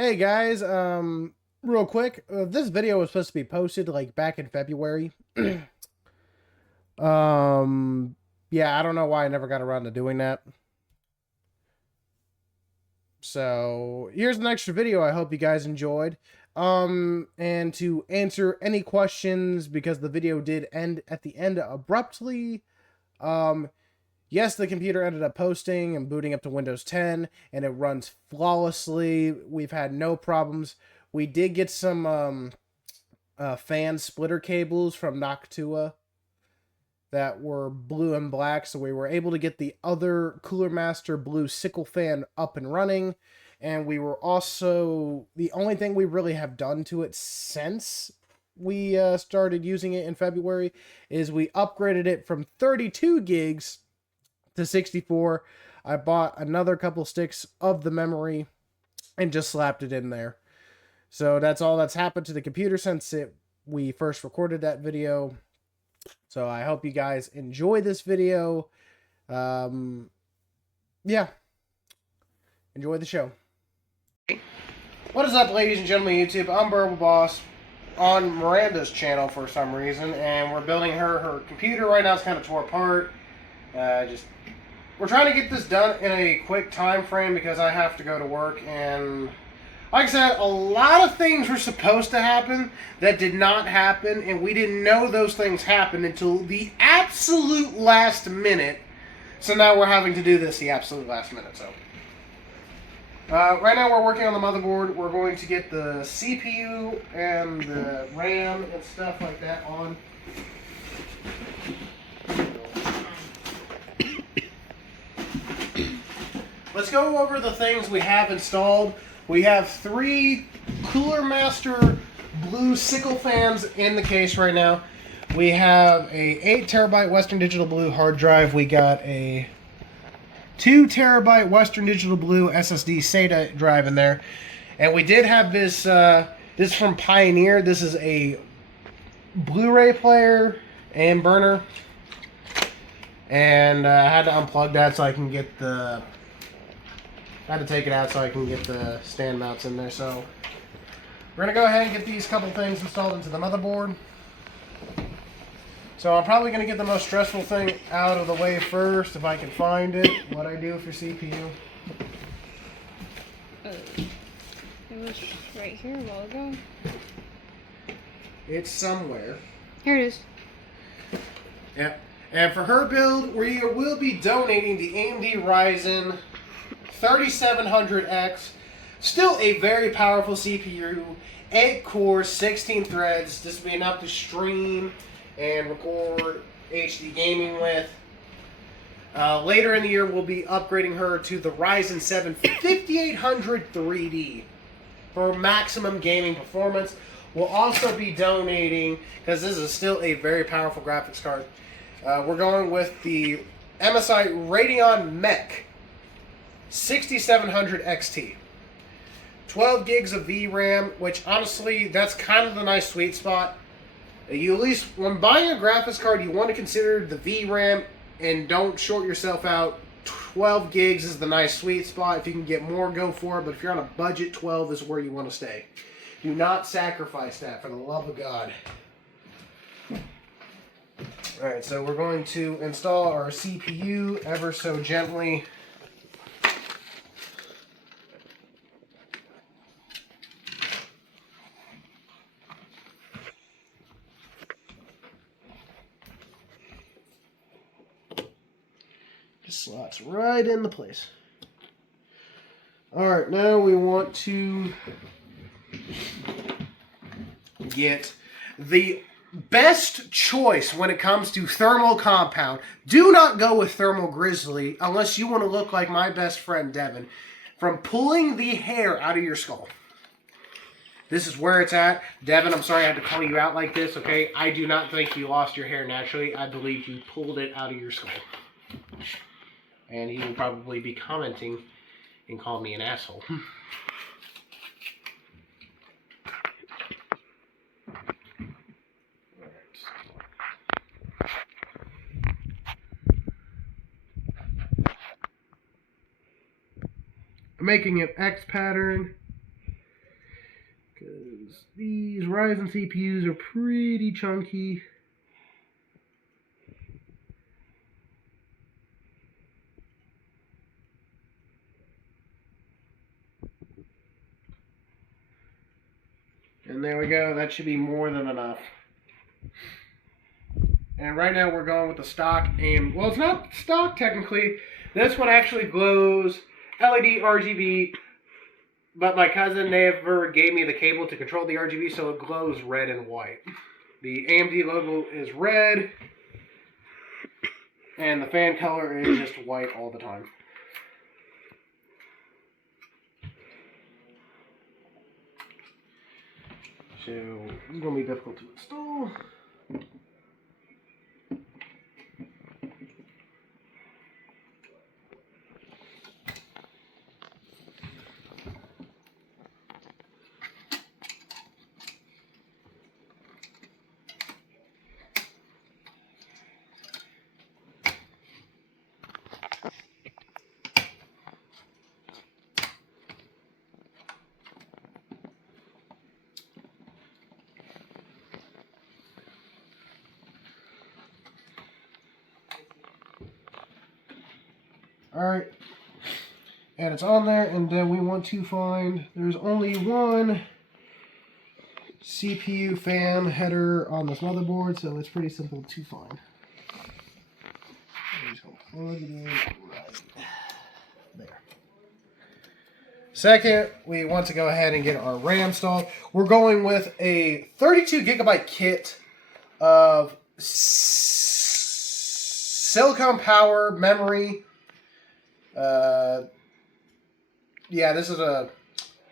Hey guys, real quick, this video was supposed to be posted like back in February. um, yeah, I don't know why I never got around to doing that. So here's an extra video. I hope you guys enjoyed. And to answer any questions because the video did end at the end abruptly. Um, yes, the computer ended up posting and booting up to Windows 10, and it runs flawlessly. We've had no problems. We did get some fan splitter cables from Noctua that were blue and black, so we were able to get the other Cooler Master blue sickle fan up and running. And we were also, the only thing we really have done to it since we started using it in February is we upgraded it from 32 gigs to 64. I bought another couple sticks of the memory and just slapped it in there. So that's all that's happened to the computer since we first recorded that video. So I hope you guys enjoy this video. Yeah. Enjoy the show. What is up, ladies and gentlemen of YouTube? I'm Burble Boss on Miranda's channel for some reason, and we're building her computer right now. It's kind of tore apart. We're trying to get this done in a quick time frame because I have to go to work, and like I said, a lot of things were supposed to happen that did not happen, and we didn't know those things happened until the absolute last minute. So now we're having to do this the absolute last minute. So right now we're working on the motherboard. We're going to get the CPU and the RAM and stuff like that on. Let's go over the things we have installed. We have 3 Cooler Master blue sickle fans in the case right now. We have a 8 terabyte Western Digital Blue hard drive. We got a 2 terabyte Western Digital Blue SSD SATA drive in there. And we did have this, this is from Pioneer. This is a Blu-ray player and burner. And I had to unplug that so I can get the... I had to take it out so I can get the stand mounts in there. So we're going to go ahead and get these couple things installed into the motherboard. So I'm probably going to get the most stressful thing out of the way first, if I can find it. What I do for CPU. It was right here a while ago. It's somewhere. Here it is. Yep. And for her build, we will be donating the AMD Ryzen 3700X. Still a very powerful CPU. 8 cores, 16 threads. This will be enough to stream and record HD gaming with. Later in the year, we'll be upgrading her to the Ryzen 7 5800 3D for maximum gaming performance. We'll also be donating, because this is still a very powerful graphics card, we're going with the MSI Radeon Mech 6700 XT. 12 gigs of VRAM, which honestly, that's kind of the nice sweet spot. You at least, when buying a graphics card, you want to consider the VRAM and don't short yourself out. 12 gigs is the nice sweet spot. If you can get more, go for it. But if you're on a budget, 12 is where you want to stay. Do not sacrifice that, for the love of God. Alright, so we're going to install our CPU ever so gently. Just slots right into place. Alright, now we want to get the best choice when it comes to thermal compound. Do not go with thermal grizzly unless you want to look like my best friend Devin from pulling the hair out of your skull. This is where it's at. Devin, I'm sorry I had to call you out like this, okay? I do not think you lost your hair naturally. I believe you pulled it out of your skull. And he will probably be commenting and call me an asshole. Making an X pattern because these Ryzen CPUs are pretty chunky. And there we go. That should be more than enough. And right now we're going with the stock AMD. Well, it's not stock technically. This one actually glows LED RGB, but my cousin never gave me the cable to control the RGB, so it glows red and white. The AMD logo is red, and the fan color is just white all the time. So it's going to be difficult to install. Alright, and it's on there, and then we want to find, there's only one CPU fan header on this motherboard, so it's pretty simple to find. I'm just going to plug it in right there. Second, we want to go ahead and get our RAM installed. We're going with a 32 gigabyte kit of silicon power memory. Yeah, this is I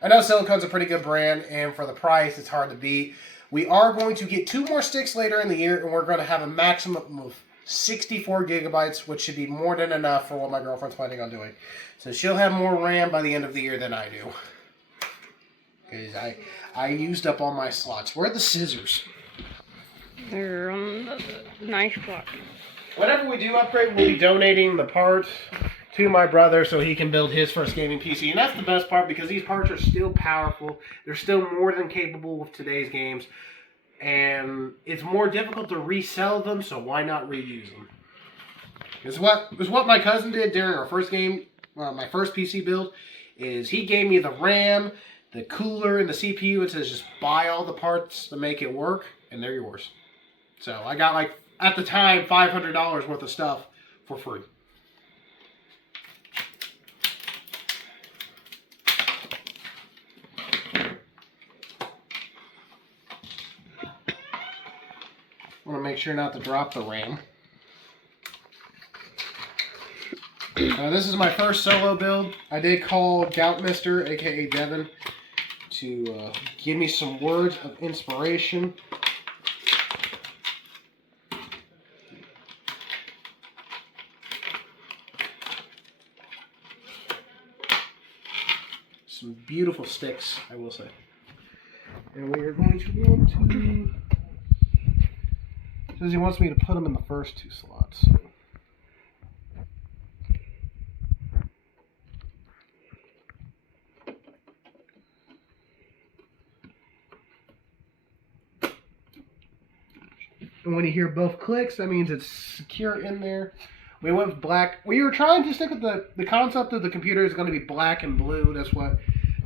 know Silicon's a pretty good brand, and for the price, it's hard to beat. We are going to get 2 more sticks later in the year, and we're going to have a maximum of 64 gigabytes, which should be more than enough for what my girlfriend's planning on doing. So she'll have more RAM by the end of the year than I do. Because I used up all my slots. Where are the scissors? They're on the knife block. Whenever we do upgrade, we'll be donating the parts to my brother so he can build his first gaming PC. And that's the best part, because these parts are still powerful. They're still more than capable of today's games. And it's more difficult to resell them, so why not reuse them? It's what my cousin did during our first game, my first PC build, is he gave me the RAM, the cooler, and the CPU, and says just buy all the parts to make it work, and they're yours. So I got, like, at the time, $500 worth of stuff for free. I want to make sure not to drop the RAM. This is my first solo build. I did call Goutmister, aka Devin, to give me some words of inspiration. Some beautiful sticks, I will say. And we are going to want to... Says he wants me to put them in the first 2 slots. And when you hear both clicks, that means it's secure in there. We went with black. We were trying to stick with the concept of the computer is going to be black and blue. That's what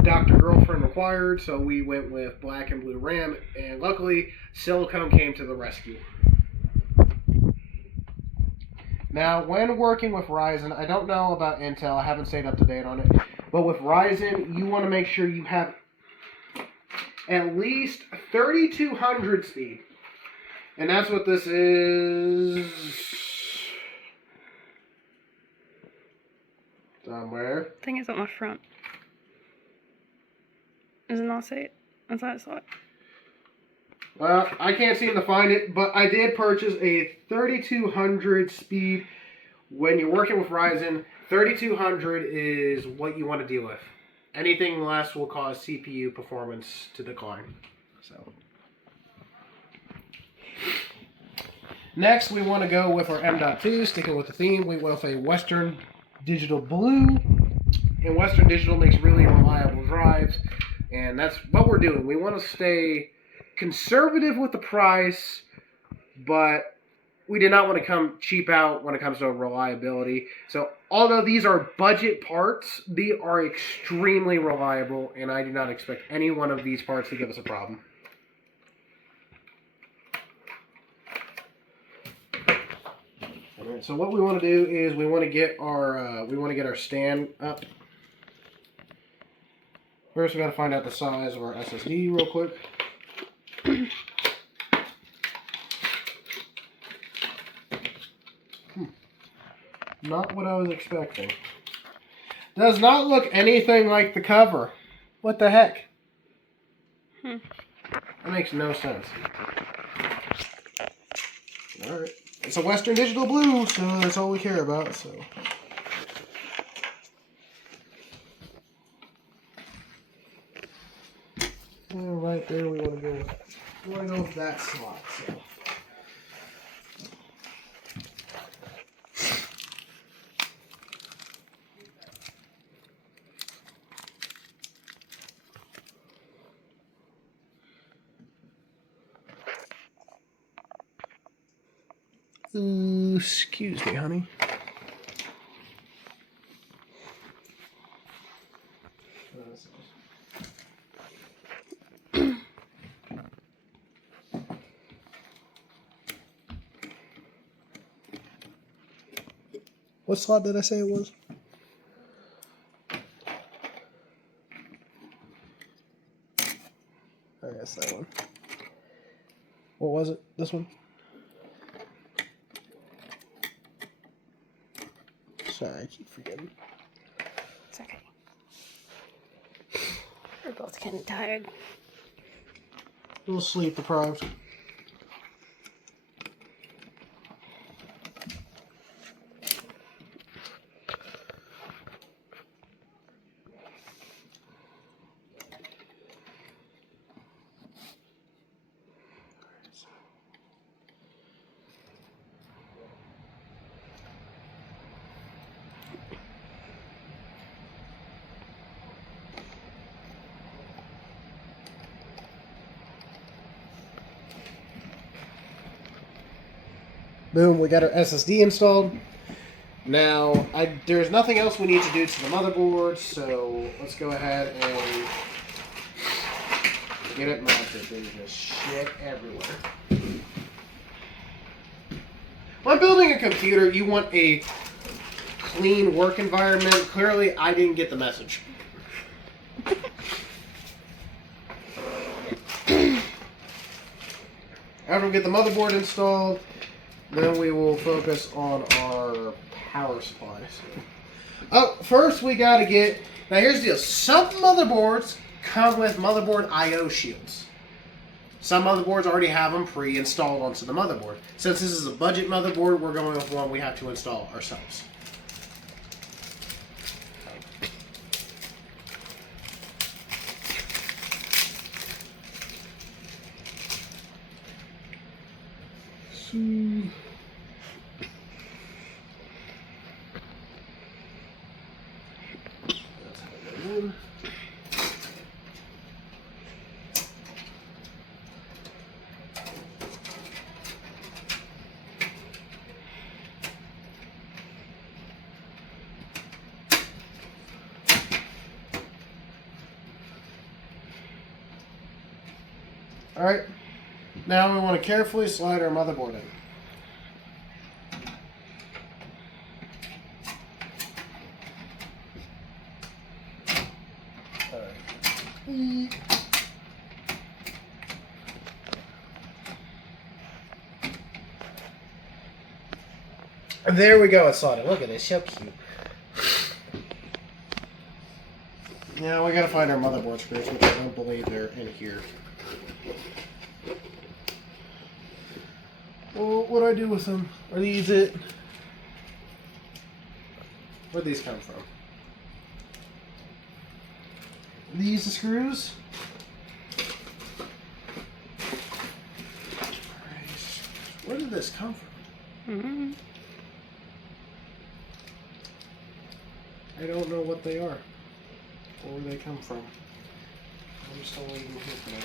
Dr. Girlfriend required. So we went with black and blue RAM. And luckily, Silicon came to the rescue. Now, when working with Ryzen, I don't know about Intel. I haven't stayed up to date on it. But with Ryzen, you want to make sure you have at least 3200 speed. And that's what this is. Somewhere. I think it's on my front. Does it not say it? I thought I saw it. Well, I can't seem to find it, but I did purchase a 3200 speed. When you're working with Ryzen, 3200 is what you want to deal with. Anything less will cause CPU performance to decline. So, next, we want to go with our M.2, sticking with the theme. We went with a Western Digital Blue. And Western Digital makes really reliable drives. And that's what we're doing. We want to stay conservative with the price, but we did not want to come cheap out when it comes to reliability. So although these are budget parts, they are extremely reliable, and I do not expect any one of these parts to give us a problem. Alright, so what we want to do is we want to get our stand up. First, we got to find out the size of our SSD real quick. Not what I was expecting. Does not look anything like the cover. What the heck? That makes no sense. Alright. It's a Western Digital Blue, so that's all we care about, so. Right there we want to go with. We want to go with that slot, so. Ooh, excuse me, honey. What slot did I say it was? I guess that one. What was it? This one? Sorry, I keep forgetting. It's okay. We're both kind of tired. A little sleep deprived. Boom, we got our SSD installed. Now, there's nothing else we need to do to the motherboard, so let's go ahead and get it mounted. There's just shit everywhere. When building a computer, you want a clean work environment. Clearly, I didn't get the message. After we get the motherboard installed, then we will focus on our power supplies. Oh, first we gotta get... Now here's the deal. Some motherboards come with motherboard I/O shields. Some motherboards already have them pre-installed onto the motherboard. Since this is a budget motherboard, we're going with one we have to install ourselves. Alright, now we want to carefully slide our motherboard in. There we go, it's slotted. Look at it, so cute. Now we gotta find our motherboard screws, which I don't believe they're in here. Well, what do I do with them? Are these it? Where'd these come from? Are these the screws? Where did this come from? Mm-hmm. I don't know what they are. Or where they come from. I'm just gonna leave them here for now.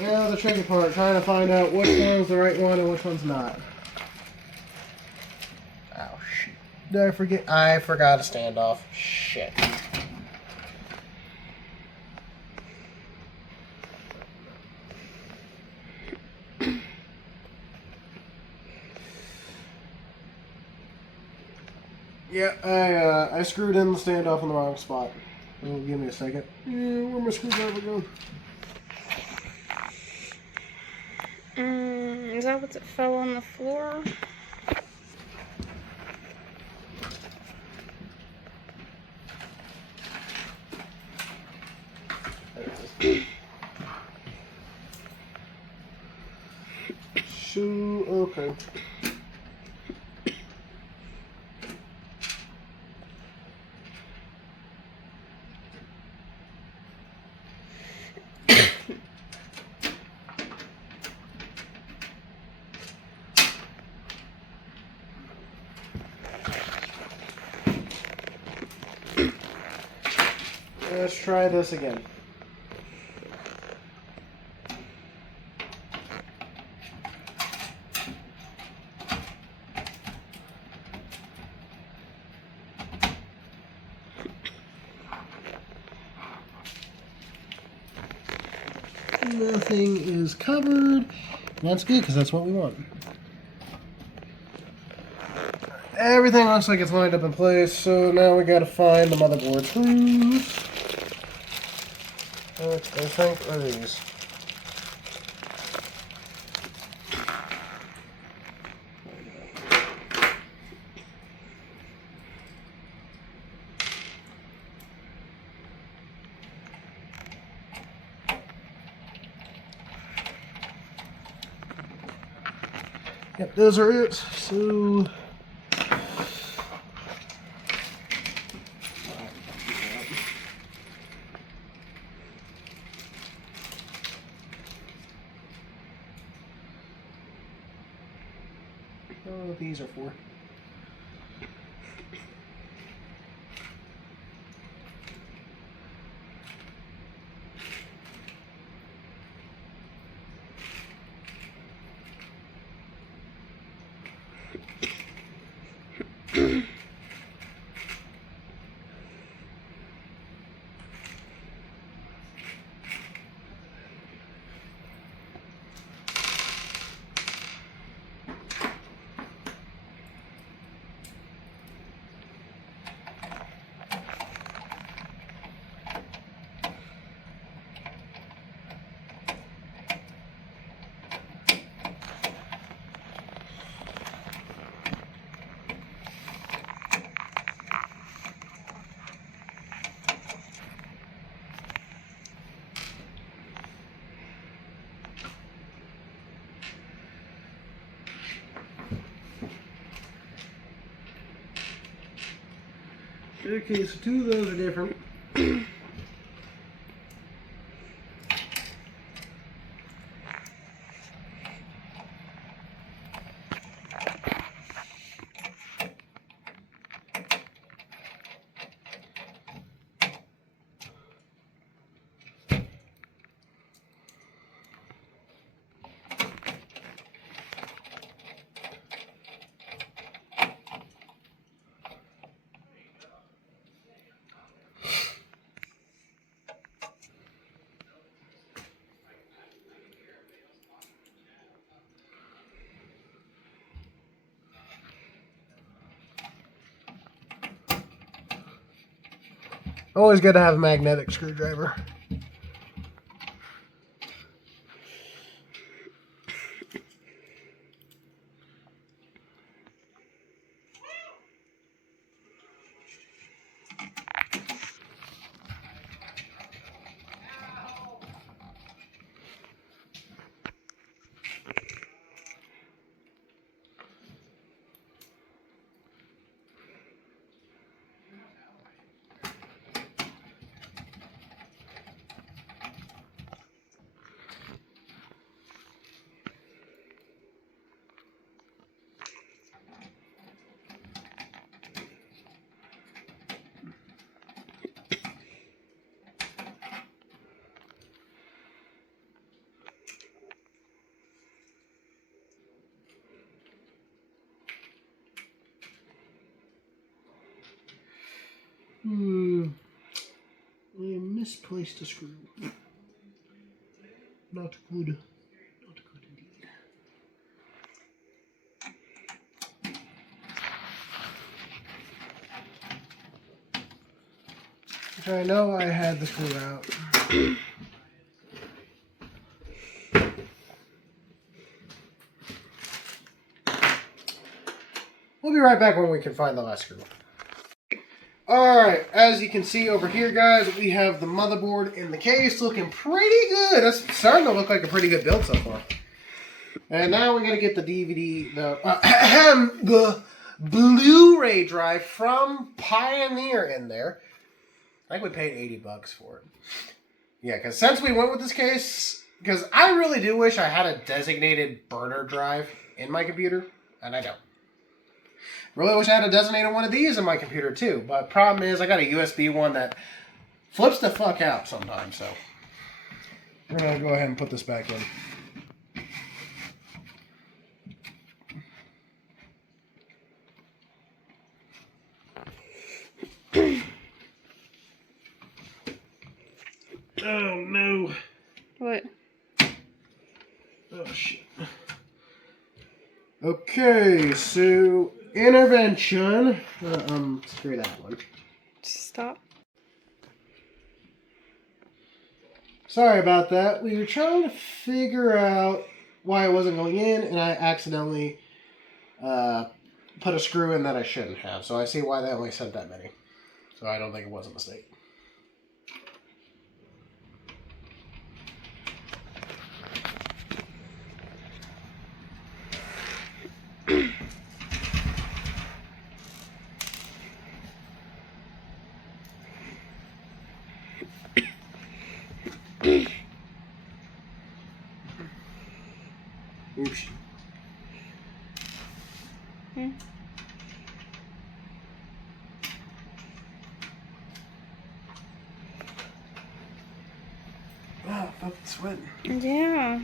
Yeah, the tricky part, trying to find out which one's the right one and which one's not. Oh, shit. Did I forget? I forgot a standoff. Shit. Yeah, I screwed in the standoff in the wrong spot. Oh, give me a second. Yeah, where'd my screwdriver go? Is that what fell on the floor? Shoe, okay. Let's try this again. Nothing is covered. That's good, because that's what we want. Everything looks like it's lined up in place, so now we gotta find the motherboard screws. Which I think are these. Yep, those are it. So oh, these are for. Okay, so two of those are different. Always got to have a magnetic screwdriver. I misplaced a screw. Not good. Not good indeed. Which I know I had the screw out. We'll be right back when we can find the last screw. Alright, as you can see over here, guys, we have the motherboard in the case looking pretty good. That's starting to look like a pretty good build so far. And now we're going to get the DVD, the Blu-ray drive from Pioneer in there. I think we paid $80 for it. Yeah, because since we went with this case, because I really do wish I had a designated burner drive in my computer, and I don't. Really wish I had a designated one of these in my computer too, but problem is I got a USB one that flips the fuck out sometimes, so we're gonna go ahead and put this back in. Oh no. What? Oh shit. Okay, so intervention. Screw that one. Stop. Sorry about that. We were trying to figure out why it wasn't going in, and I accidentally put a screw in that I shouldn't have. So I see why they only sent that many. So I don't think it was a mistake. Oops. Oh, fucking sweating. Yeah.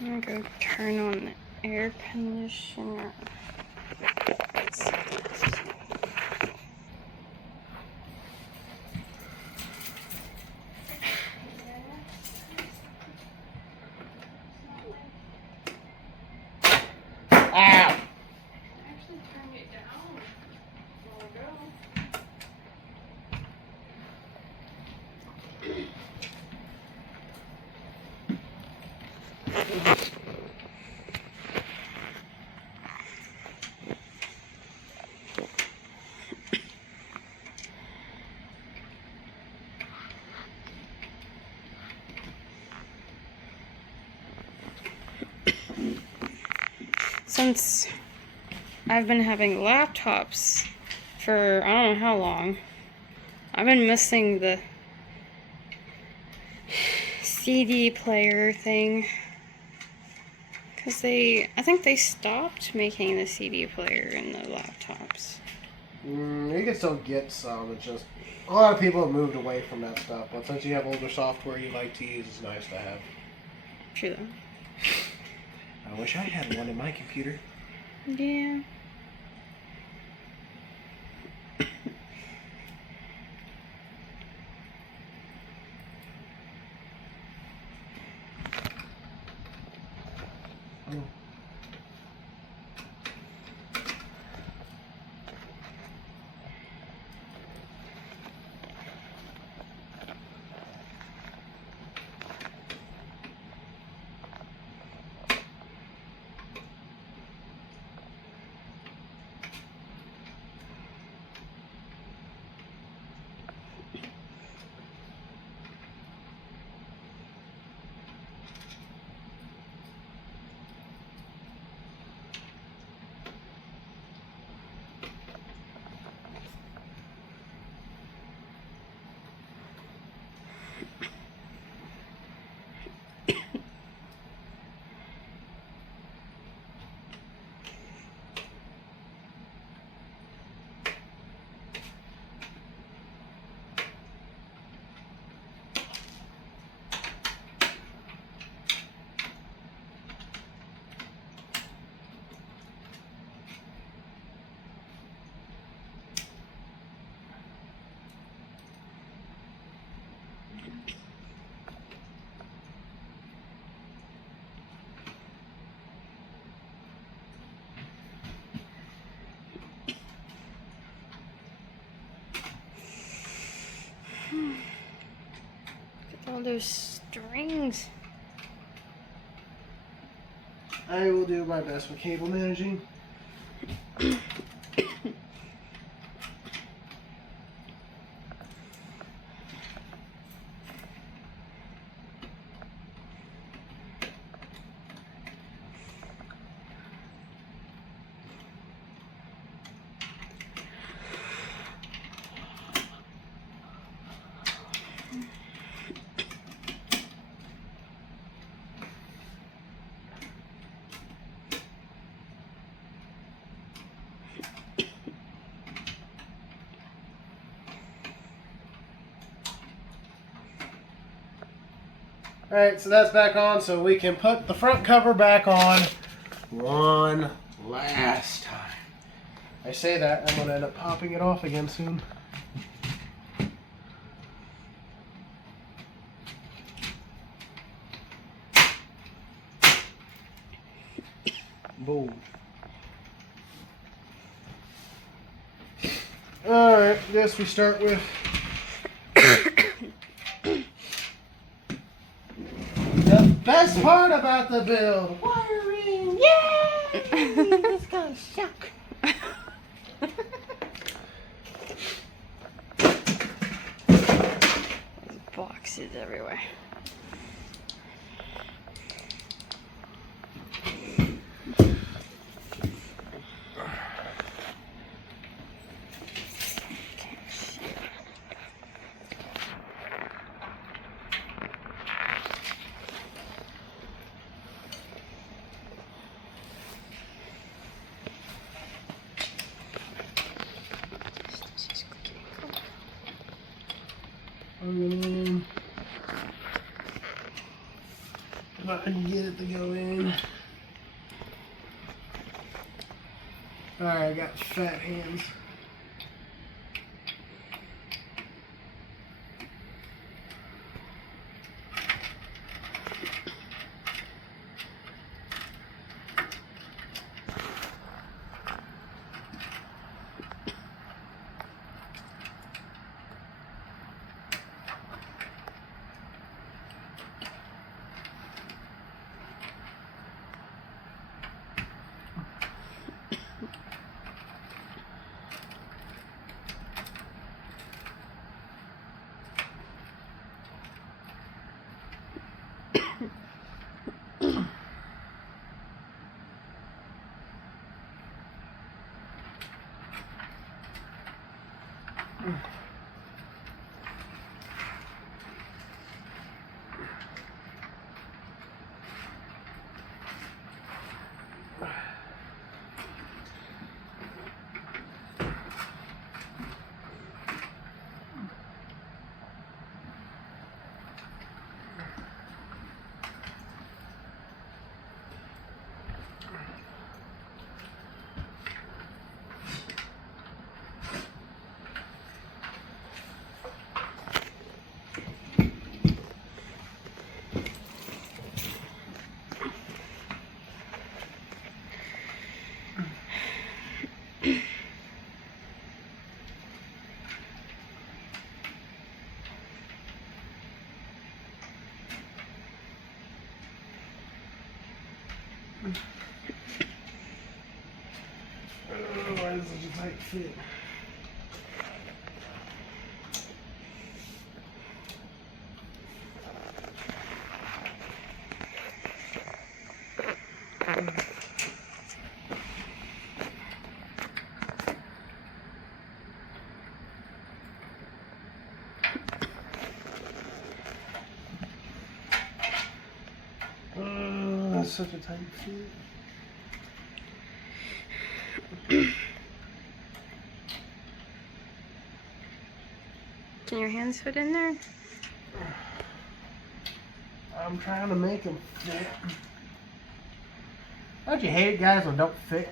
I'm gonna go turn on the air conditioner. Ow! Actually turned it down a while ago. Since I've been having laptops for I don't know how long, I've been missing the CD player thing. Because I think they stopped making the CD player in the laptops. You can still get some. It's just a lot of people have moved away from that stuff. But since you have older software you like to use, it's nice to have. True. I wish I had one in my computer. Yeah. Oh. those strings. I will do my best with cable managing. Alright, so that's back on, so we can put the front cover back on one last time. I say that, I'm going to end up popping it off again soon. Boom. Alright, guess we start with the best part about the build. Wiring! Yay! This gonna suck. Boxes everywhere. If I can get it to go in. Alright, I got fat hands. Why is it such a tight fit? That's such a tight fit. Can your hands fit in there? I'm trying to make them fit. Don't you hate it, guys, when don't fit?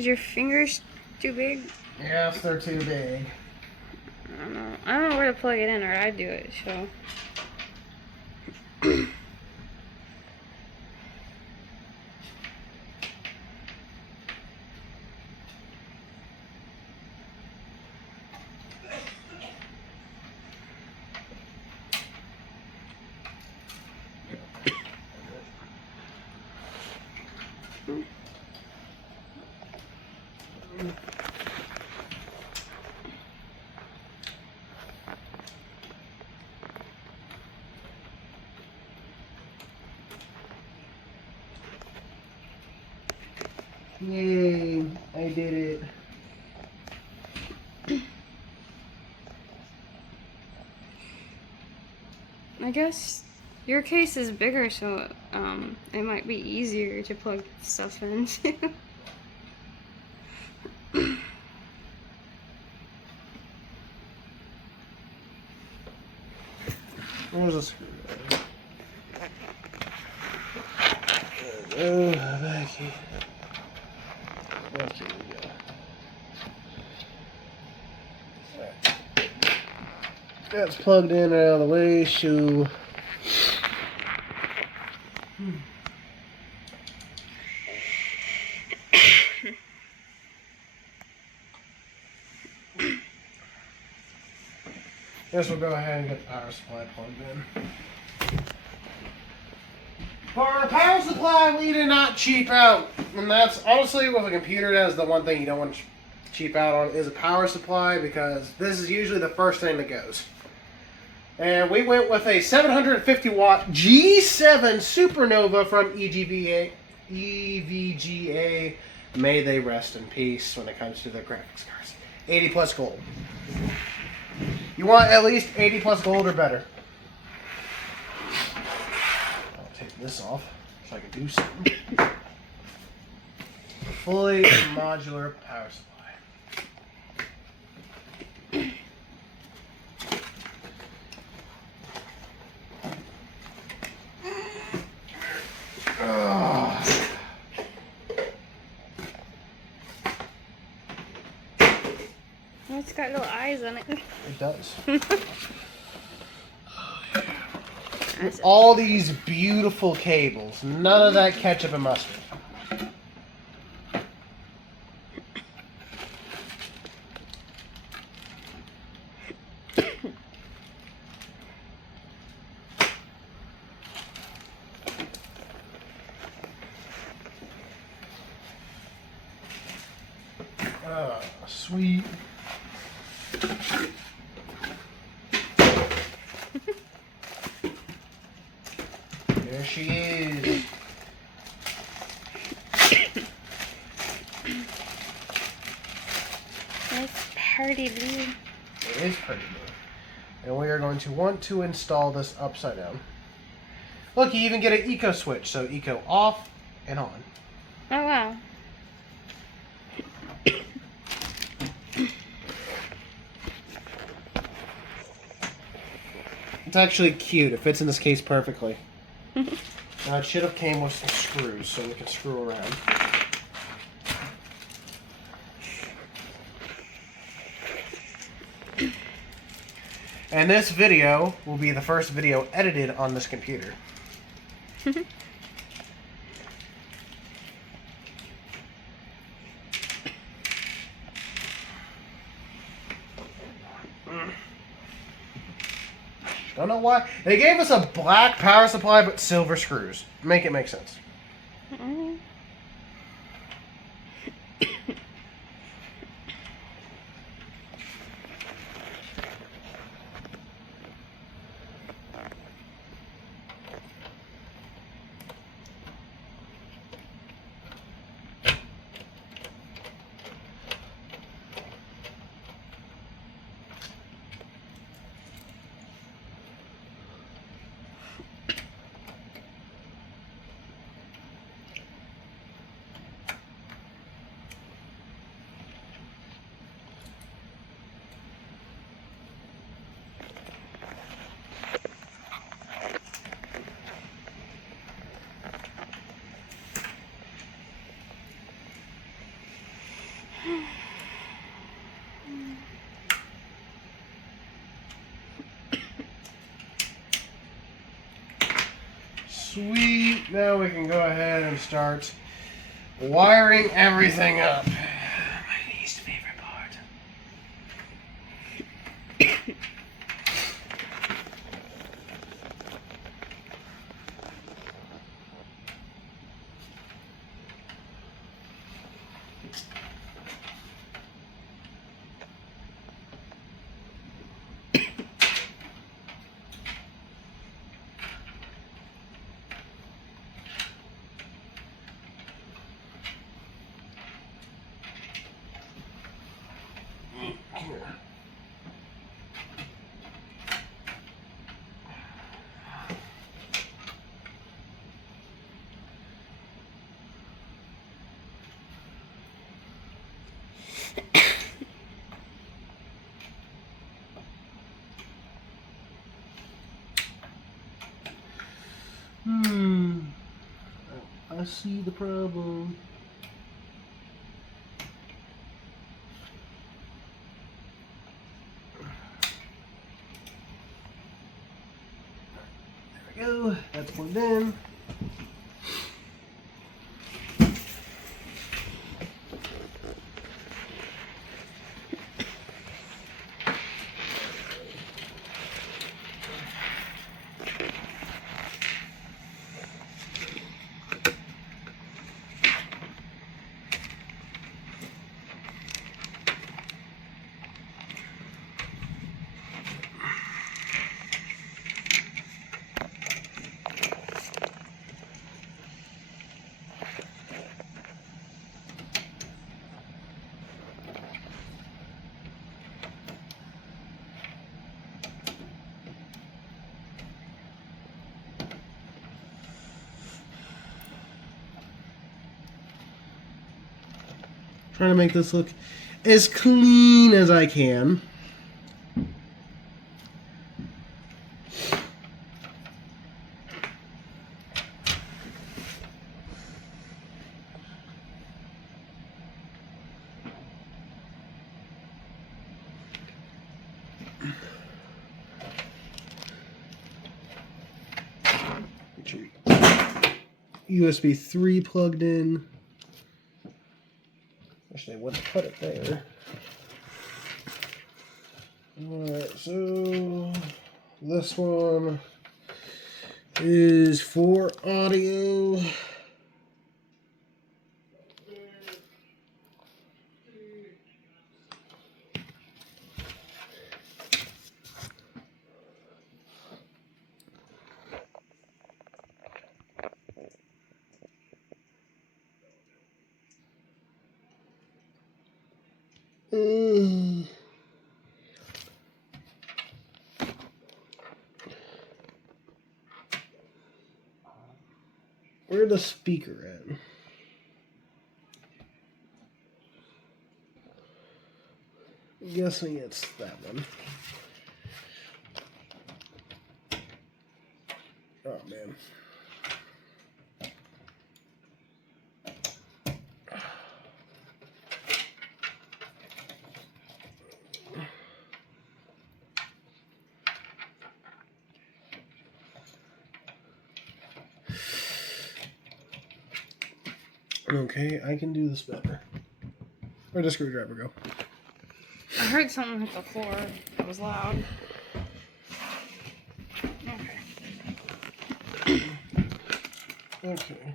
Is your fingers too big? Yes, they're too big. I don't know. I don't know where to plug it in, or I do it, so. Yay, I did it. I guess your case is bigger, so it might be easier to plug stuff into. Where's the screwdriver? Oh, back here. Okay, we go. Alright. That's plugged in out of the way, so. Guess we'll go ahead and get the power supply plugged in. For our power supply, we did not cheap out. And that's honestly with a computer, that is the one thing you don't want to cheap out on is a power supply, because this is usually the first thing that goes. And we went with a 750 watt G7 Supernova from EVGA. May they rest in peace when it comes to their graphics cards. 80 plus gold. You want at least 80 plus gold or better. I'll take this off so I can do something. Fully modular power supply. It's got little eyes on it. It does. All these beautiful cables. None of that ketchup and mustard. Sweet. There she is. Nice party blue. It is pretty blue. And we are going to want to install this upside down. Look, you even get an eco switch. So eco off and on. Oh, wow. It's actually cute. It fits in this case perfectly. Now it should have came with some screws so we can screw around. And this video will be the first video edited on this computer. Don't know why. They gave us a black power supply but silver screws. Make it make sense. Mm. Sweet. Now we can go ahead and start wiring everything up. My least favorite part. I see the problem. There we go. That's plugged in. Trying to make this look as clean as I can. USB 3 plugged in. Wish they wouldn't put it there. Alright, so this one is for audio. Where's the speaker at? I'm guessing it's that one. Oh man. Okay, I can do this better. Where'd the screwdriver go? I heard something hit the floor. That was loud. Okay. Okay.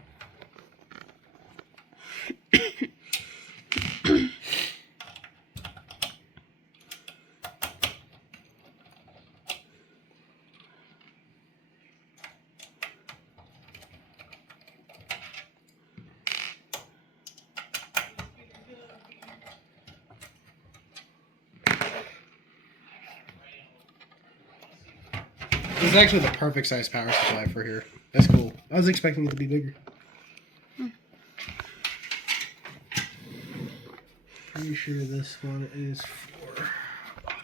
This is actually the perfect size power supply for here. That's cool. I was expecting it to be bigger. Pretty sure this one is for audio.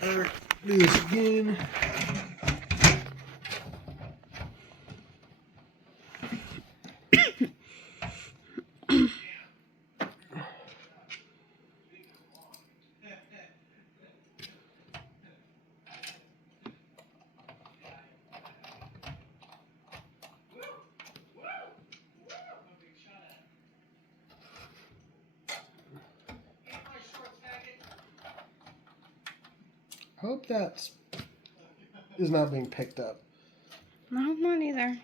Alright, do this again. Hope that is not being picked up. No, not either.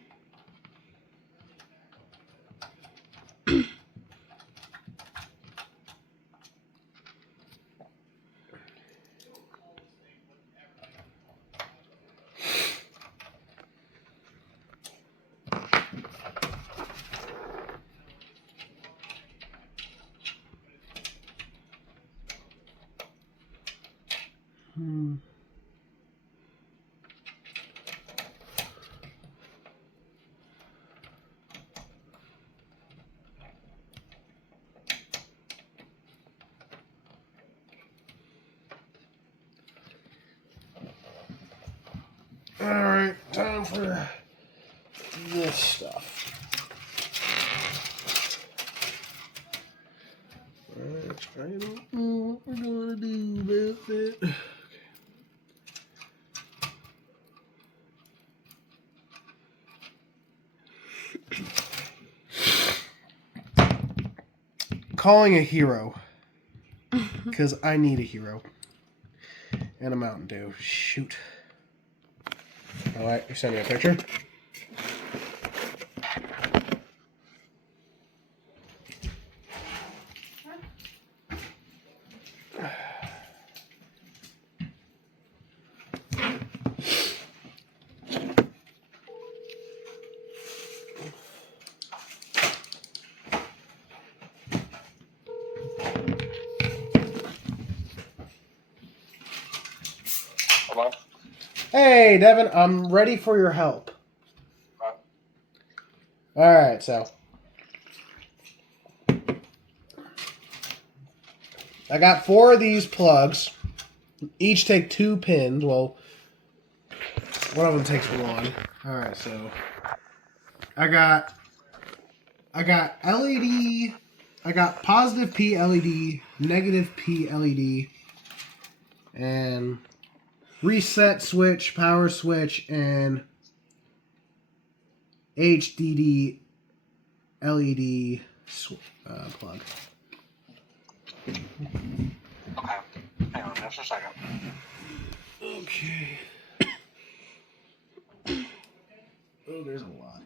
Alright, time for this stuff. Alright, I don't know what we're gonna do with it. Calling a hero. Because I need a hero. And a Mountain Dew. Shoot. Alright, you sent me a picture? Hello? Hey, Devin, I'm ready for your help. Alright, so. I got 4 of these plugs. Each take 2 pins. Well, one of them takes 1. Alright, so. I got LED. I got positive P LED, negative P LED, and reset switch, power switch, and HDD LED plug. Okay. Hang on just a second. Okay. Oh, there's a lot.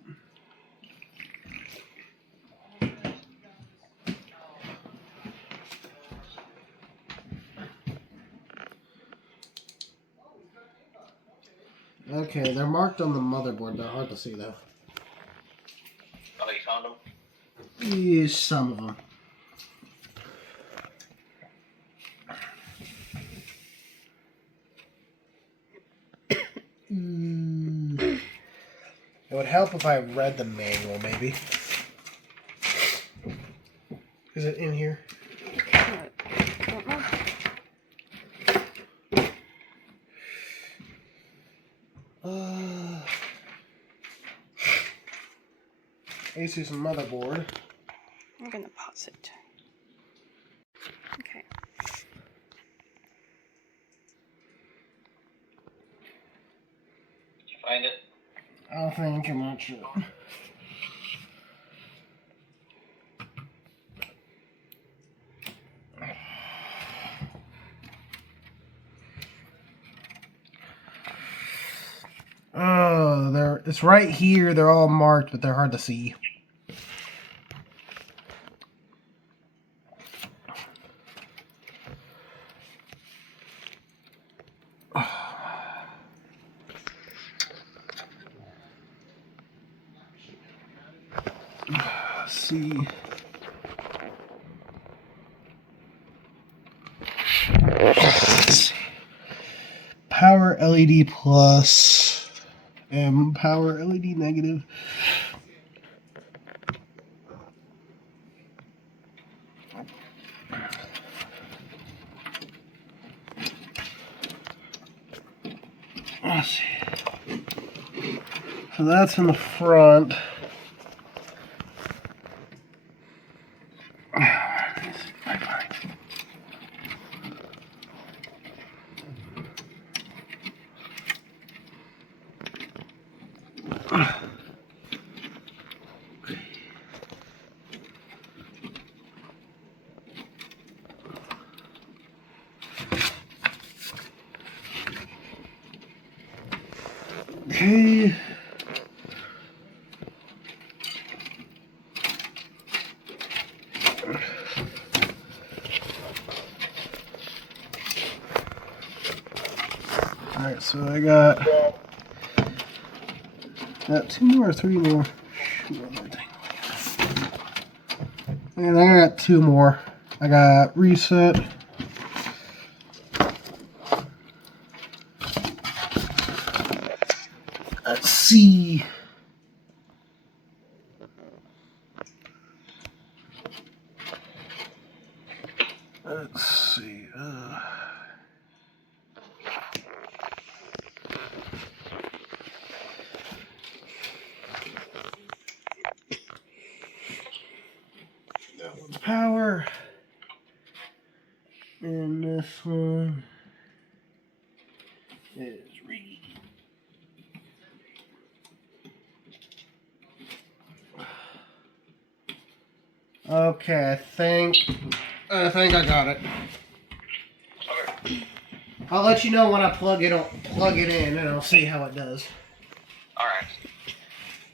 Okay, they're marked on the motherboard. They're hard to see, though. Oh, you found them? Yes, some of them. It would help if I read the manual, maybe. Is it in here? Asus motherboard. I'm gonna pause it. Okay. Did you find it? I think I'm not sure. Oh, it's right here. They're all marked, but they're hard to see. Let's see. Power LED plus and power LED negative. Let's see. So that's in the front. Okay. Alright, so I got two more or three more. And I got two more. I got reset. Let's see. Let's see. That one's power. And this one is read. Okay, I think I got it. Okay. I'll let you know when I plug it in, and I'll see how it does. All right.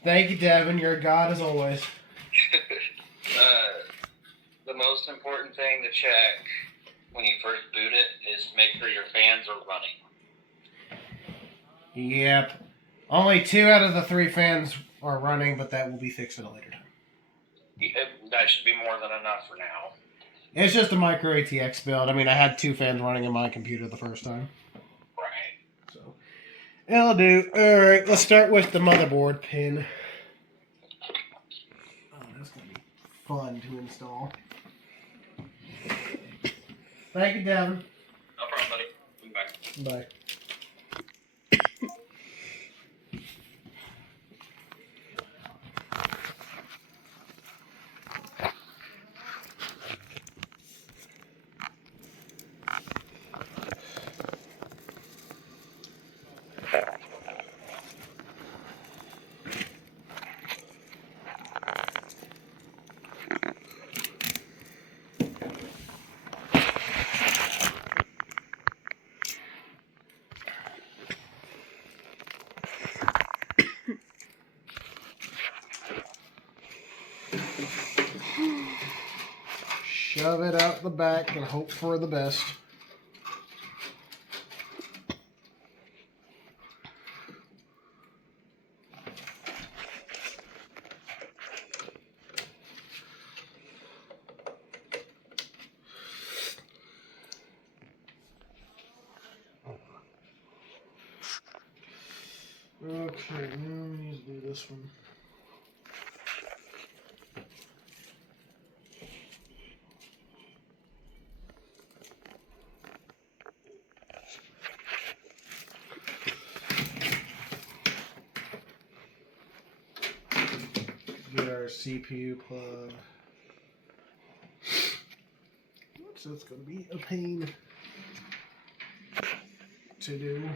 Thank you, Devin. You're a god as always. The most important thing to check when you first boot it is make sure your fans are running. Yep. Only 2 out of the 3 fans are running, but that will be fixed at a later time. That should be more than enough for now. It's just a micro ATX build. I mean, I had 2 fans running in my computer the first time. Right. So, it'll do. Alright, let's start with the motherboard pin. Oh, that's going to be fun to install. Thank you, Devin. No problem, buddy. Bye. Bye. Shove it out the back and hope for the best. Okay, now we need to do this one. Get our CPU plug. So it's going to be a pain to do.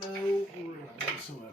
There's no room whatsoever.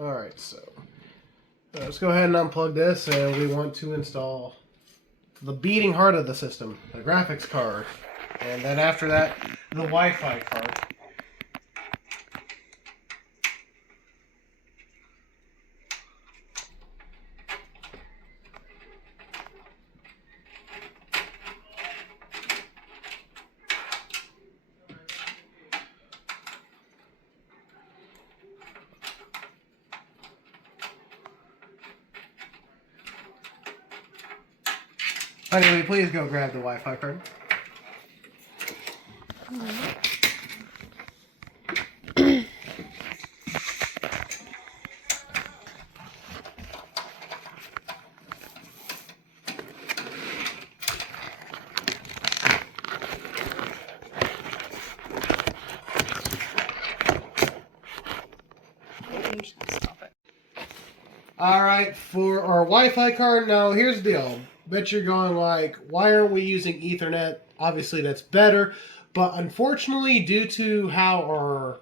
Alright, so let's go ahead and unplug this, and we want to install the beating heart of the system, the graphics card. And then after that, the Wi-Fi card. Anyway, please go grab the Wi-Fi card. I'm just gonna stop it. Alright, for our Wi-Fi card, now here's the deal. Bet you're going like, why aren't we using Ethernet? Obviously that's better, but unfortunately due to how our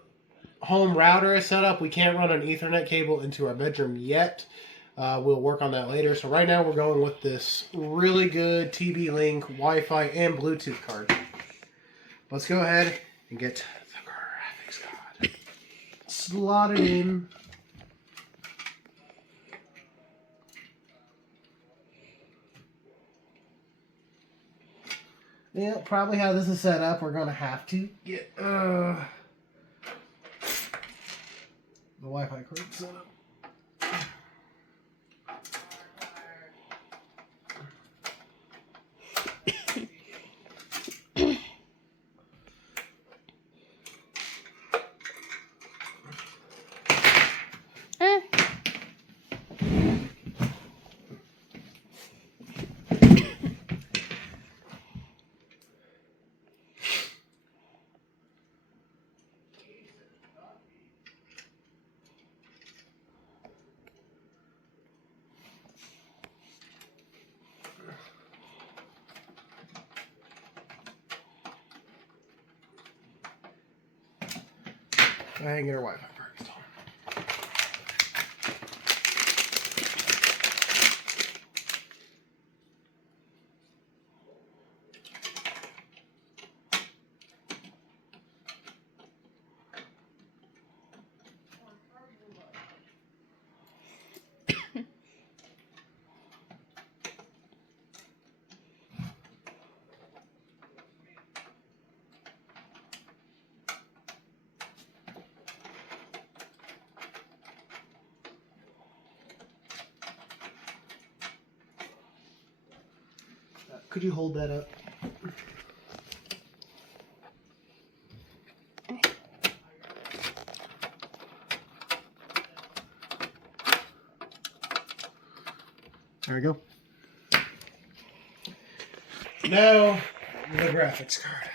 home router is set up, we can't run an Ethernet cable into our bedroom yet. We'll work on that later. So right now we're going with this really good TB-Link Wi-Fi and Bluetooth card. Let's go ahead and get the graphics card slotted in. Yeah, probably how this is set up, we're going to have to get the Wi-Fi cord set up. I can get our Wi-Fi card installed. Could you hold that up? There we go. Now, the graphics card.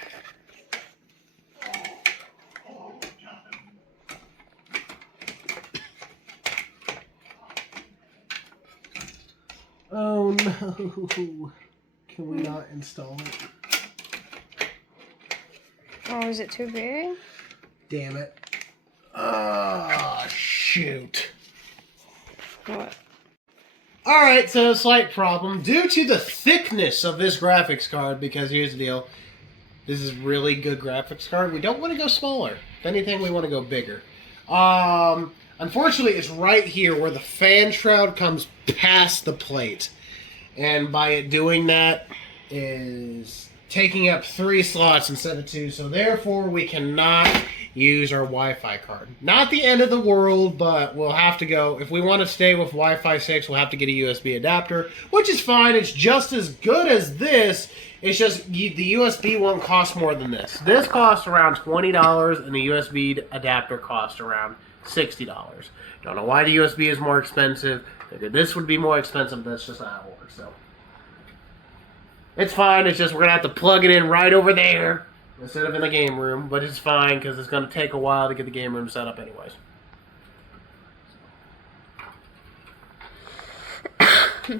Oh no. Can we not install it? Oh, is it too big? Damn it. Ah, shoot. What? Alright, so a slight problem. Due to the thickness of this graphics card, because here's the deal. This is really good graphics card. We don't want to go smaller. If anything, we want to go bigger. Unfortunately, it's right here where the fan shroud comes past the plate. And by it doing that is taking up 3 slots instead of 2. So therefore, we cannot use our Wi-Fi card. Not the end of the world, but we'll have to go. If we want to stay with Wi-Fi 6, we'll have to get a USB adapter, which is fine. It's just as good as this. It's just the USB one costs more than this. This costs around $20, and the USB adapter costs around $60. Don't know why the USB is more expensive. Figured this would be more expensive. That's just how it works. So it's fine. It's just we're gonna have to plug it in right over there instead of in the game room. But it's fine because it's gonna take a while to get the game room set up, anyways. So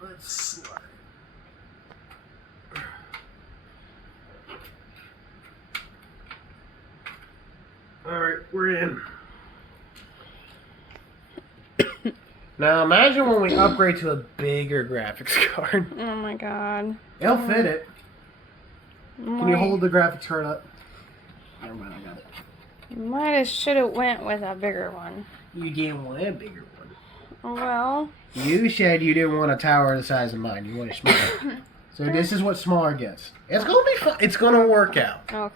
let's slide. All right, we're in. Now imagine when we upgrade to a bigger graphics card. Oh my god. It'll fit it. Can you hold the graphics card up? Never mind, I got it. Might have should have went with a bigger one. You didn't want a bigger one. Well. You said you didn't want a tower the size of mine. You want it smaller. So this is what smaller gets. It's gonna be fun. It's gonna work out. Okay.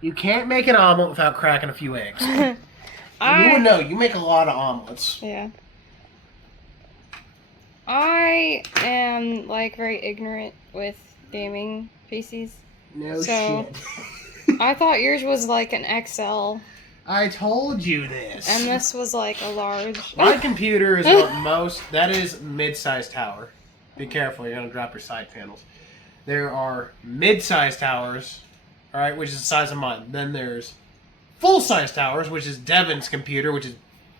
You can't make an omelet without cracking a few eggs. You would know. You make a lot of omelets. Yeah. I am like very ignorant with gaming PCs. No So- shit. I thought yours was like an XL, I told you this. and this was like a large. My computer is what most. That is mid-sized tower. Be careful, you're gonna drop your side panels. There are mid-sized towers, all right, which is the size of mine. Then there's full-size towers, which is Devin's computer, which is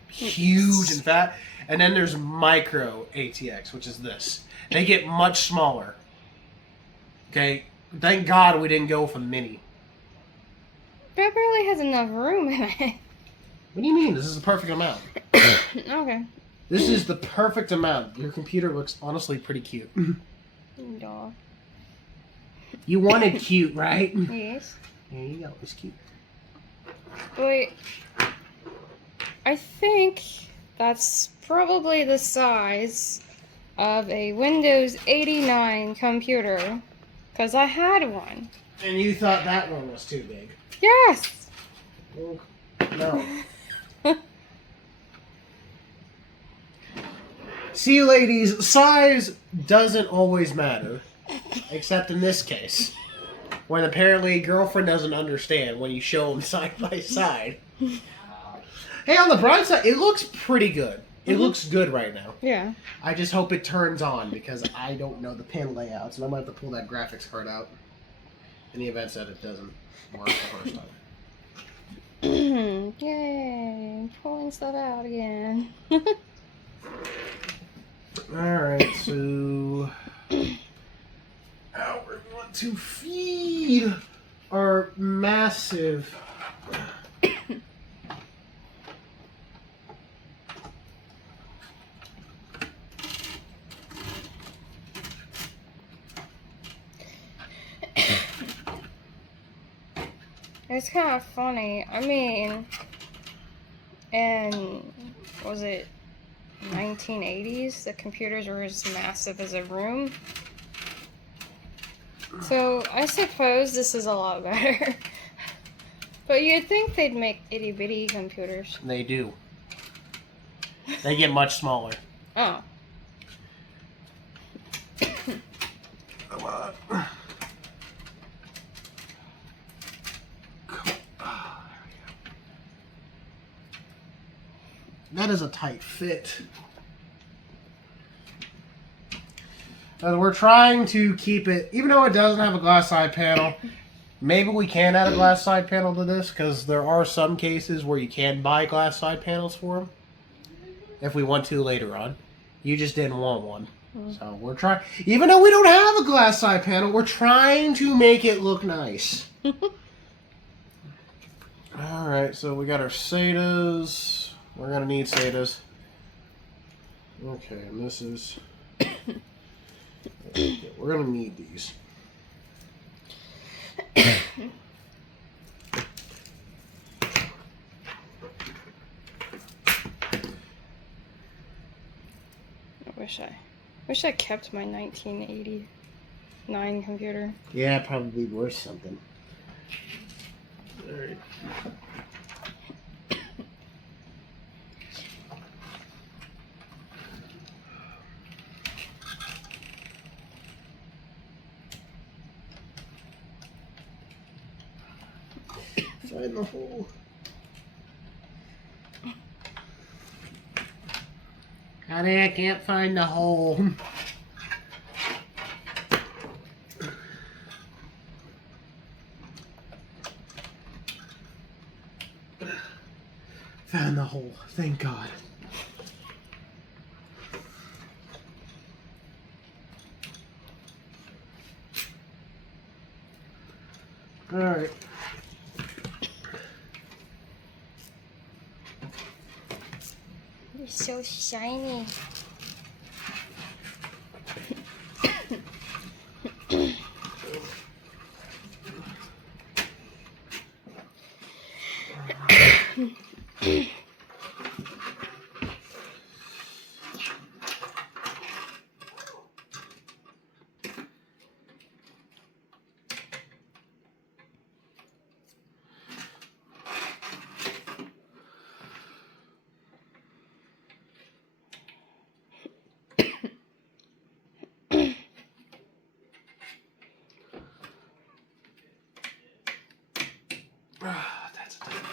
huge and fat. And then there's micro ATX, which is this. They get much smaller. Okay, thank God we didn't go with a mini. But it barely has enough room in it. What do you mean? This is the perfect amount. Okay. This is the perfect amount. Your computer looks honestly pretty cute. Dog. You wanted cute, right? Yes. There you go. It's cute. Wait. I think that's probably the size of a Windows 89 computer. Because I had one. And you thought that one was too big. Yes! Well, no. See, ladies, size doesn't always matter. Except in this case. When apparently girlfriend doesn't understand when you show them side by side. Hey, on the bright side, it looks pretty good. It looks good right now. Yeah. I just hope it turns on because I don't know the pin layouts, and I might have to pull that graphics card out in the event that it doesn't work the first time. Yay! Pulling stuff out again. Alright, so now we want to feed our massive It's kind of funny. I mean, in, was it 1980s? The computers were as massive as a room. So, I suppose this is a lot better. But you'd think they'd make itty-bitty computers. They do. They get much smaller. Oh. Come on. That is a tight fit. We're trying to keep it, even though it doesn't have a glass side panel, maybe we can add a glass side panel to this, because there are some cases where you can buy glass side panels for them, if we want to later on. You just didn't want one. So we're trying, even though we don't have a glass side panel, we're trying to make it look nice. Alright, so we got our SATAs. We're gonna need SATAs. Okay, and this is... Okay, we're gonna need these. Wish I kept my 1989 computer. Yeah, probably worth something. Alright. Find the hole. Honey, I can't find the hole. Found the hole. Thank God. All right. So shiny. That's a tough one.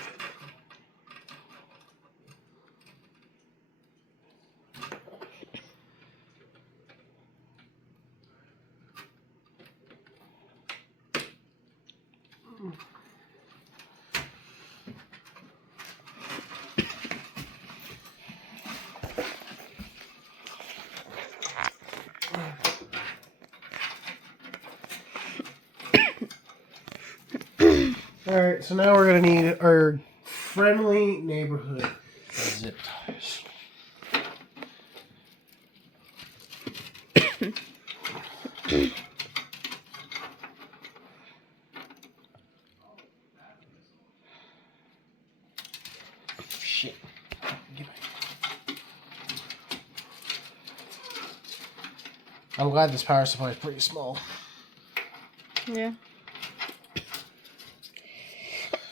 Alright, so now we're going to need our friendly neighborhood zip ties. Shit. Give it. I'm glad this power supply is pretty small. Yeah.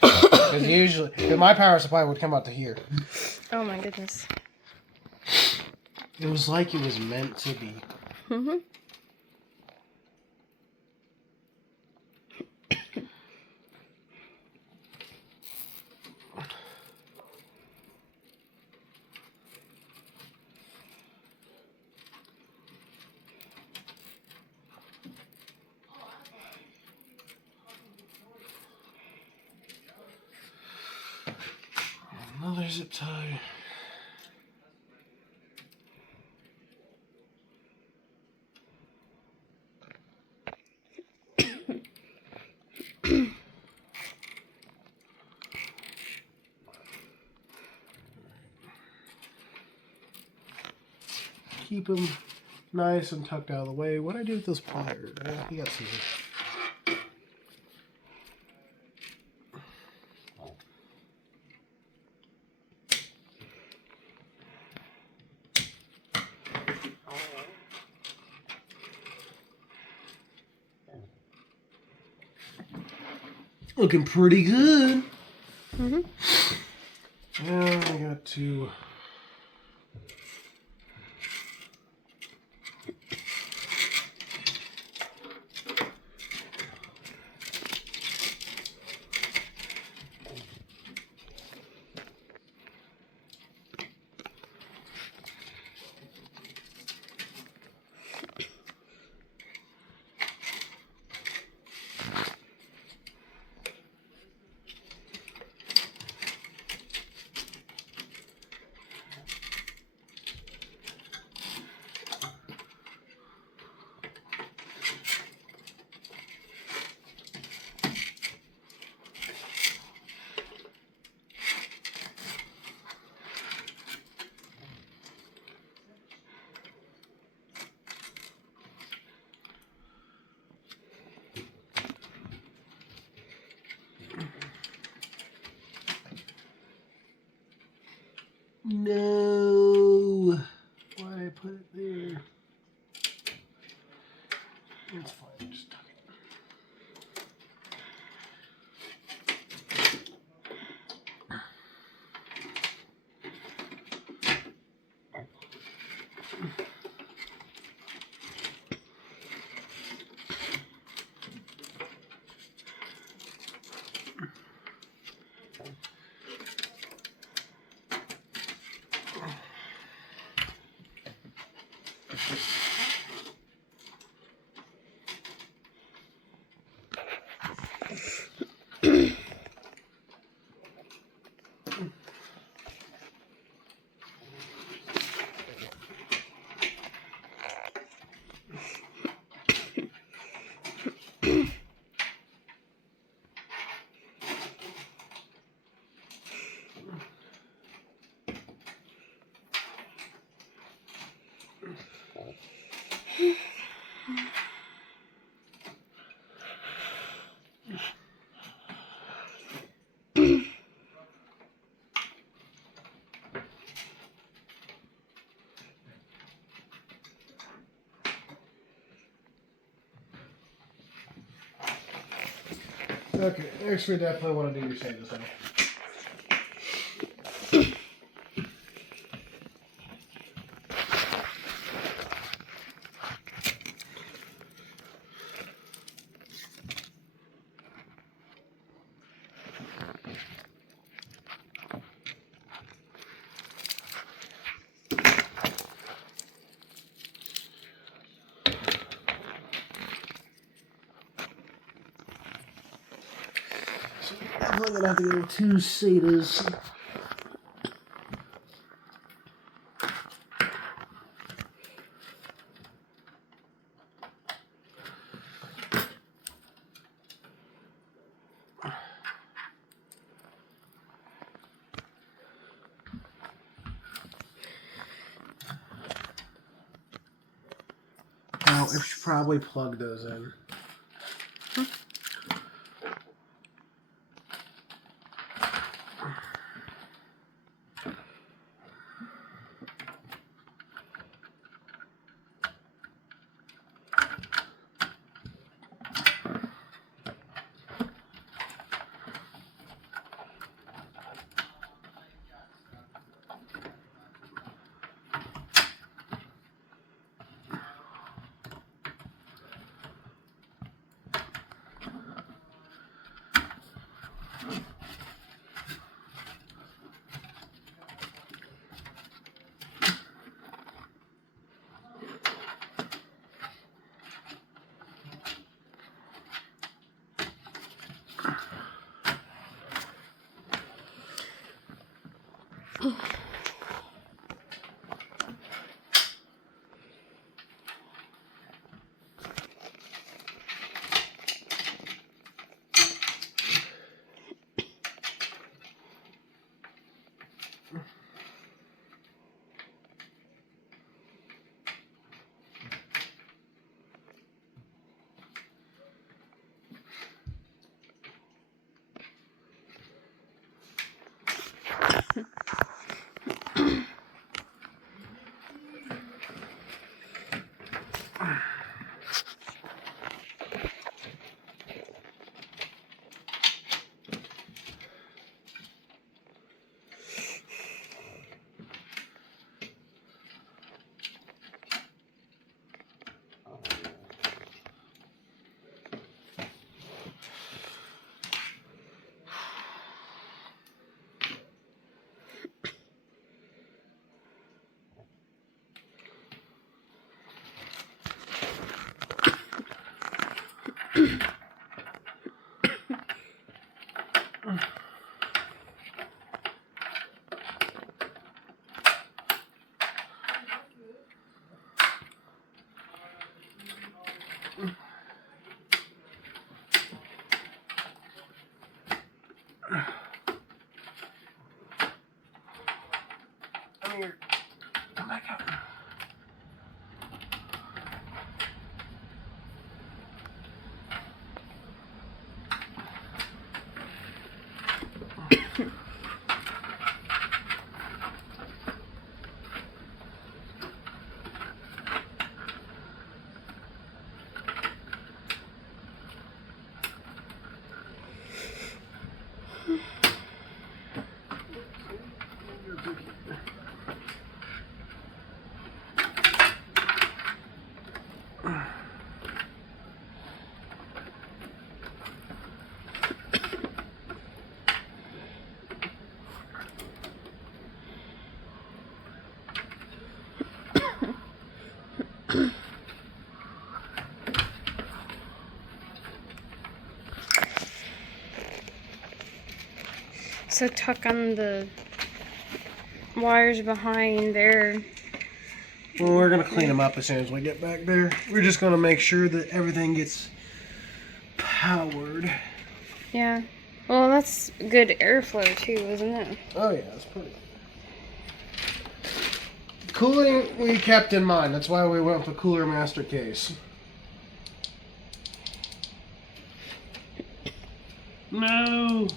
Because usually, my power supply would come out to here. Oh my goodness. It was like it was meant to be. Mm-hmm. Another zip tie. Keep them nice and tucked out of the way. What do I do with those pliers? He got scissors. Looking pretty good. Mm-hmm. Now I got to No. Why did I put it there? It's fine. Just tuck it. Okay, next we definitely want to do your Santa thing. So definitely gonna have to go 2 Cetas. Now, I should probably plug those in. Come here. Come back out. So tuck on the wires behind there. Well, we're going to clean them up as soon as we get back there. We're just going to make sure that everything gets powered. Yeah. Well, that's good airflow too, isn't it? Oh yeah, that's pretty. Cooling we kept in mind. That's why we went with the Cooler Master case. No.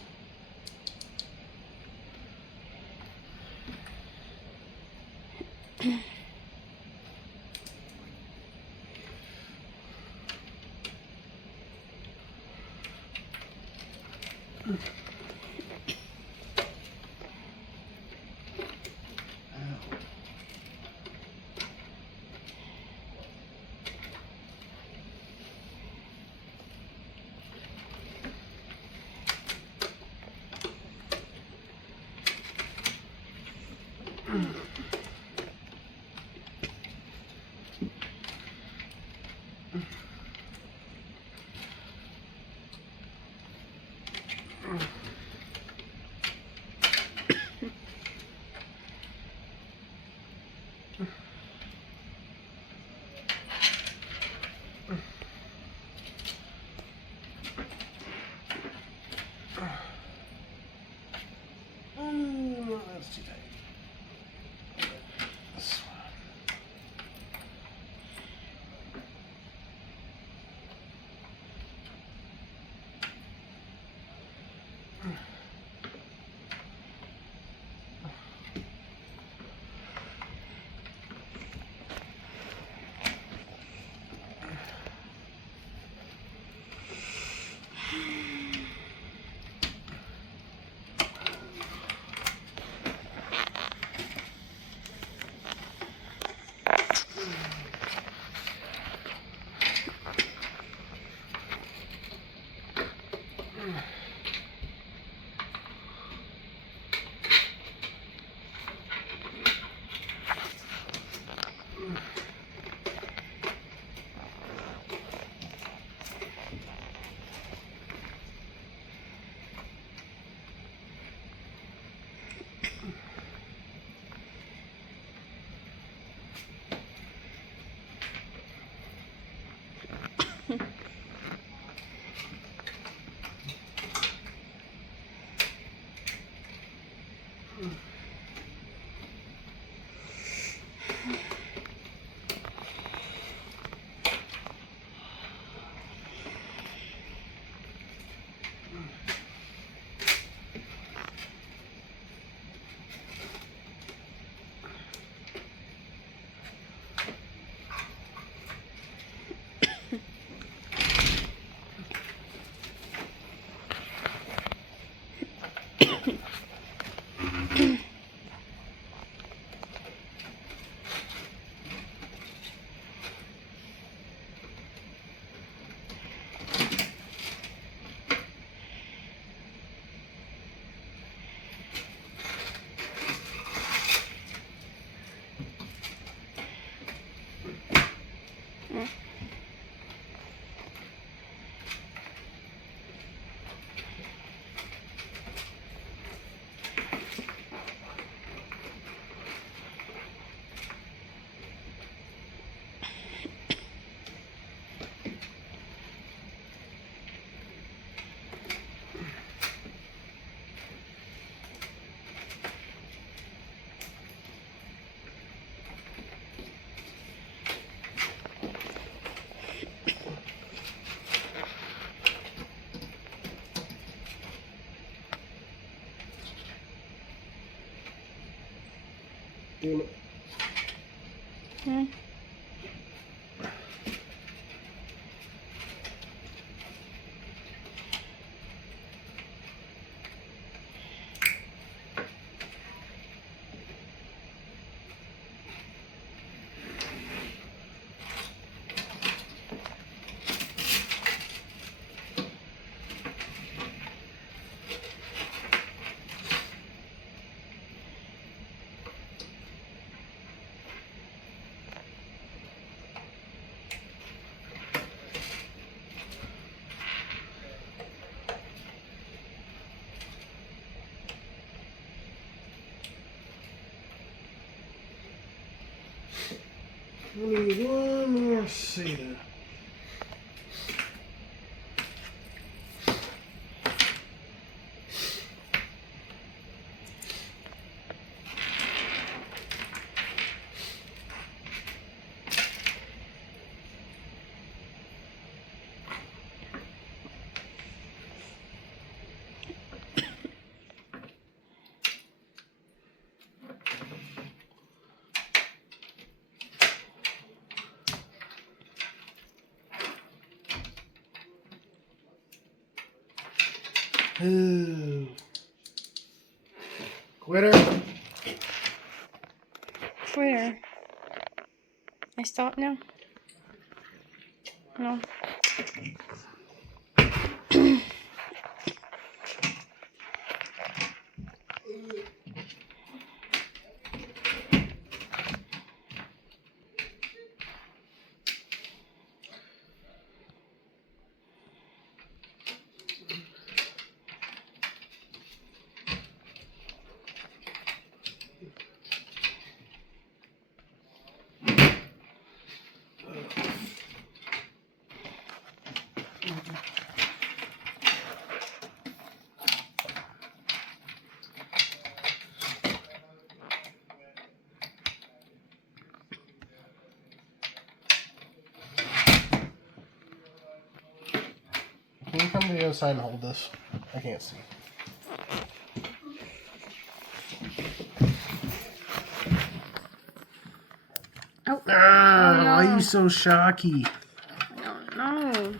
that's too tight. This one. Damn it. Hmm. We need one more seater. Quitter. Where? I stop now? No. the other side and hold this. I can't see. Oh, Ah, no. why are you so shocky? I don't know.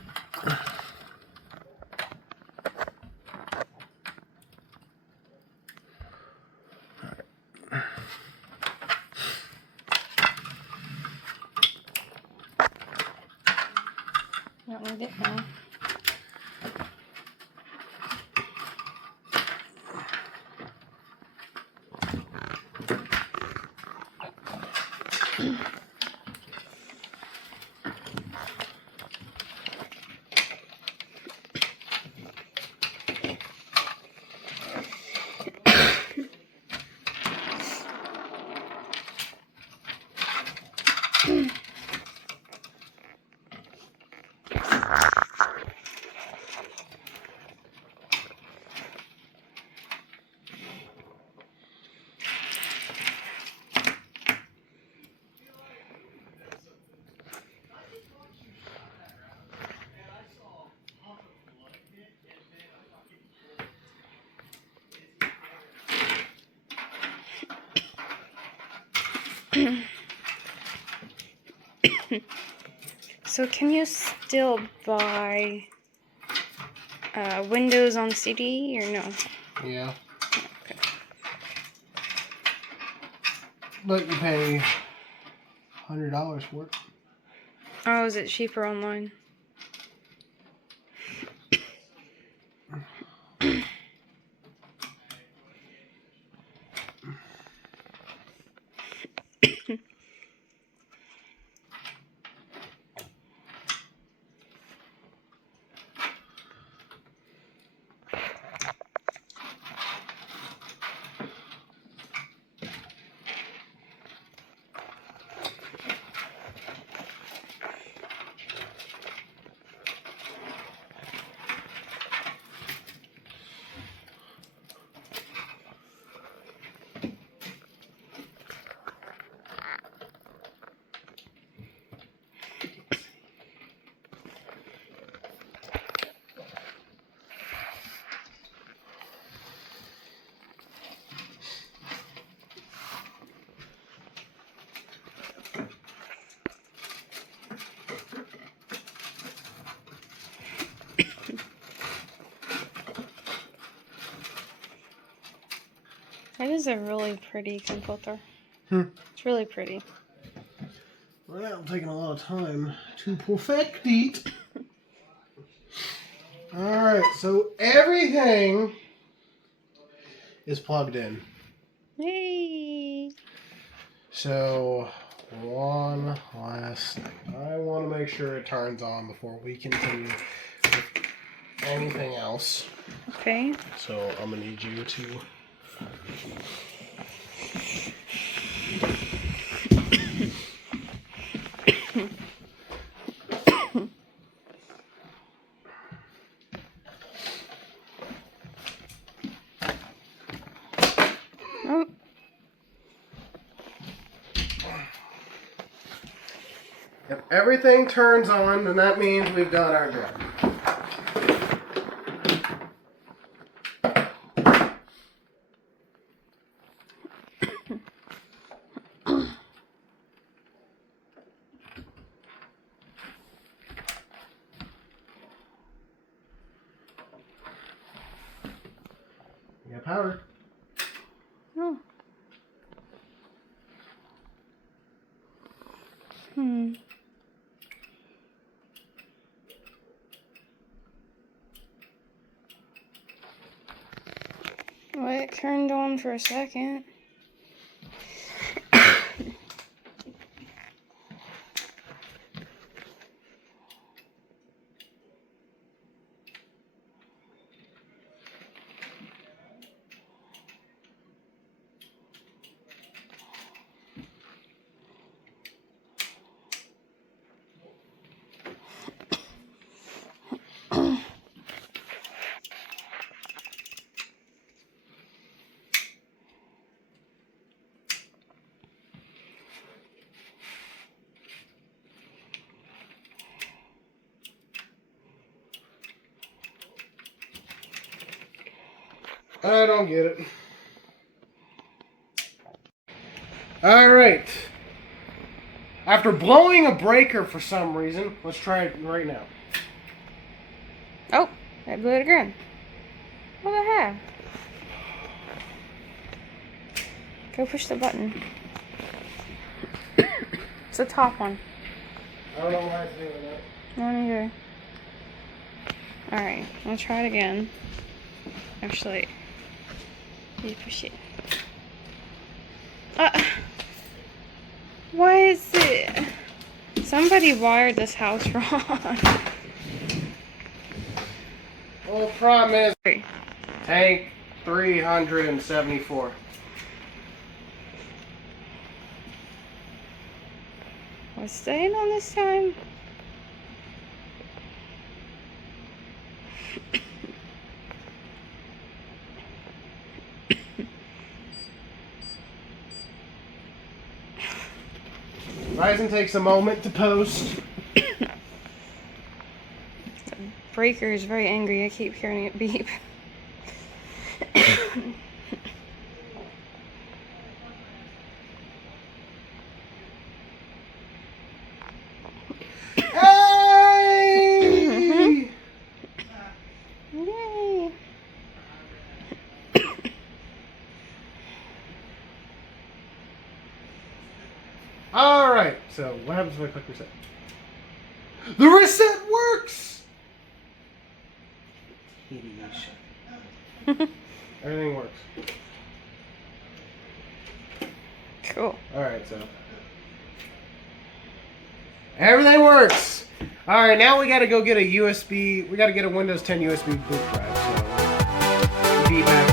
I don't need it now. So can you still buy Windows on CD or no? Yeah. Okay. But you pay $100 for it. Oh, is it cheaper online? That is a really pretty computer. It's really pretty. Well, I'm taking a lot of time to perfect it. Alright, so everything is plugged in. Yay! So, one last thing. I want to make sure it turns on before we continue with anything else. Okay. So, I'm going to need you to... Oh. If everything turns on, then that means we've done our job. You got power. Oh. Hmm. Well, it turned on for a second. I don't get it. Alright. After blowing a breaker for some reason, let's try it right now. Oh, I blew it again. What the heck? Go push the button. It's the top one. I don't know why it's doing that. Not either. Alright, I'll try it again. Actually, you push it. Why is it? Somebody wired this house wrong. Well, the problem is tank 374. Was staying on this time? Ryzen takes a moment to post. The breaker is very angry. I keep hearing it beep. Hey! Yay! Alright, so what happens if I click reset? The reset works! Everything works. Cool. Alright, so. Everything works! Alright, now we gotta go get a USB. We gotta get a Windows 10 USB boot drive, so. Be back.